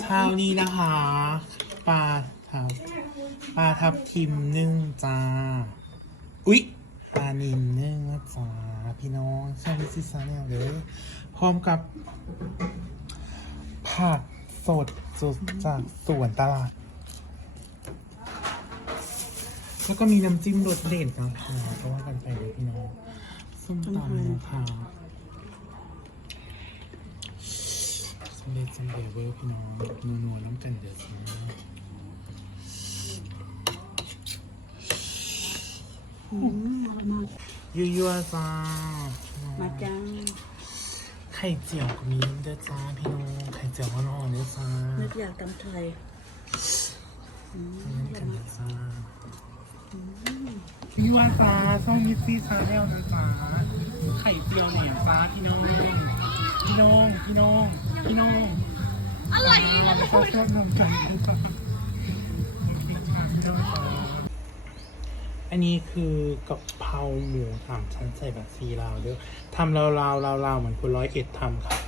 เช้านี้นะคะ ปลาทับปลาทับทิมนึ่งจ้า อุ๊ยปลานิลนึ่งนะจ้าพี่น้องช่องวิซิซาแนลเลยพร้อมกับ ผักสดสดจากสวนตลาด แล้วก็มีน้ำจิ้มรสเด็ดนะคะก็ว่ากันไปเลยพี่น้องส้มตำนะคะ สำเร็จสำเร็จเวอร์พี่น้องนัวๆน้ำกันเดือดนะอืมอร่อยมากยั่วๆจ้าพี่น้องมาจ้าไข่เจียวก็มีเด้อจ้าพี่น้องไข่เจียวก็อ่อนๆเด้อจ้านึกอยากตำไทยอืมนี่กันเด้อจ้ายั่วจ้าช่องมิสซี่ชาแนลนะจ้าไข่เจียวแหนมจ้าพี่น้องพี่น้องพี่น้อง น้องอะไรนะชอบชอบนำกันจ้าอันนี้คือกะเพราหมูสามชั้นใส่แบบซีลาวเด้อทำลาวๆลาวเหมือนคนร้อยเอ็ดทำครับ